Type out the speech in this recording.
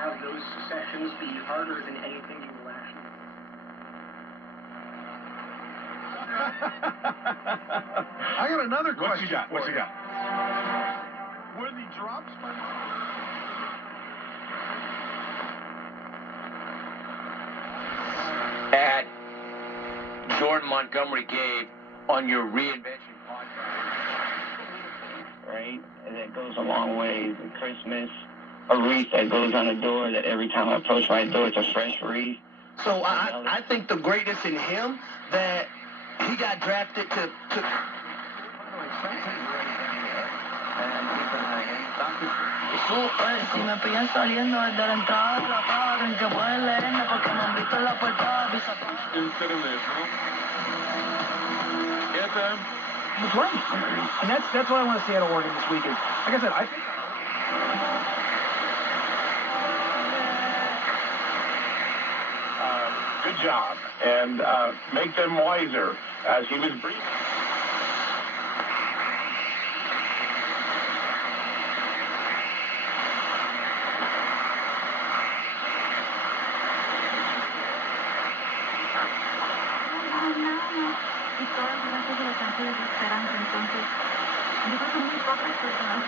have those sessions be harder than anything you will actually. I got another question. What you got? Were the drops by At Jordan Montgomery gave on your reinvention podcast, right? And that goes a long way. The Christmas, a wreath that goes on the door that every time I approach my door, it's a fresh wreath. So I think the greatest in him that he got drafted to Si me pillan saliendo desde la entrada atrapada, creen que pueden leerme porque me han visto en la portada de mis zapatos. International. FM. That's right. And that's what I want to see out of Oregon this weekend. Like I said, I think. Good job. And make them wiser as he was briefed. Y todas gracias a la gente de esperanza, entonces yo creo que muy pocas personas